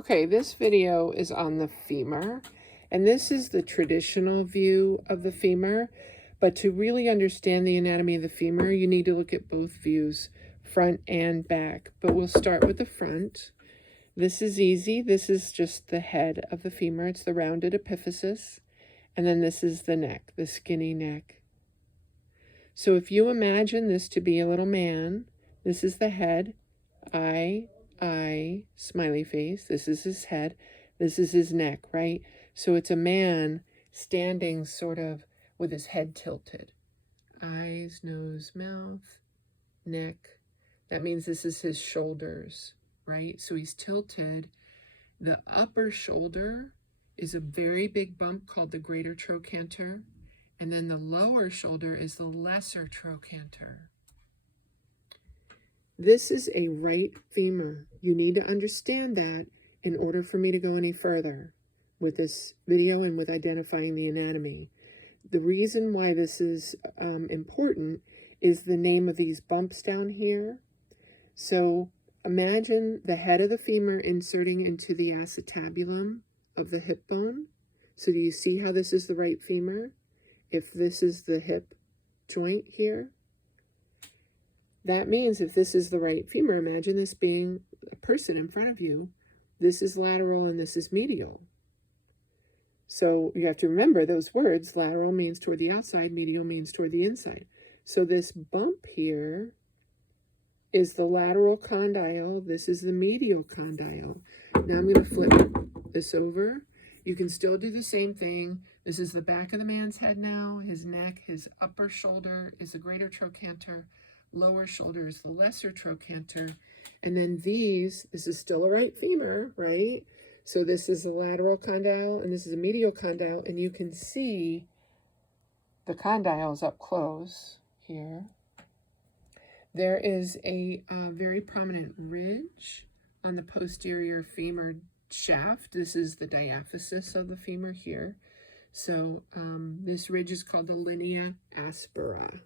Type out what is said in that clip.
Okay, this video is on the femur, and this is the traditional view of the femur. But to really understand the anatomy of the femur, you need to look at both views, front and back. But we'll start with the front. This is easy. This is just the head of the femur. It's the rounded epiphysis. And then this is the neck, the skinny neck. So if you imagine this to be a little man, this is the head, eye, smiley face. This is his head. This is his neck, right? So it's a man standing sort of with his head tilted. Eyes, nose, mouth, neck. That means this is his shoulders, right? So he's tilted. The upper shoulder is a very big bump called the greater trochanter. And then the lower shoulder is the lesser trochanter. This is a right femur. You need to understand that in order for me to go any further with this video and with identifying the anatomy. The reason why this is important is the name of these bumps down here. So imagine the head of the femur inserting into the acetabulum of the hip bone. So do you see how this is the right femur? If this is the hip joint here, that means if this is the right femur, imagine this being a person in front of you. This is lateral and this is medial. So you have to remember those words. Lateral means toward the outside, medial means toward the inside. So this bump here is the lateral condyle. This is the medial condyle. Now I'm going to flip this over. You can still do the same thing. This is the back of the man's head now. His neck, his upper shoulder is the greater trochanter. Lower shoulder is the lesser trochanter. And then this is still a right femur, right? So this is the lateral condyle and this is a medial condyle. And you can see the condyles up close here. There is a very prominent ridge on the posterior femur shaft. This is the diaphysis of the femur here. So this ridge is called the linea aspera.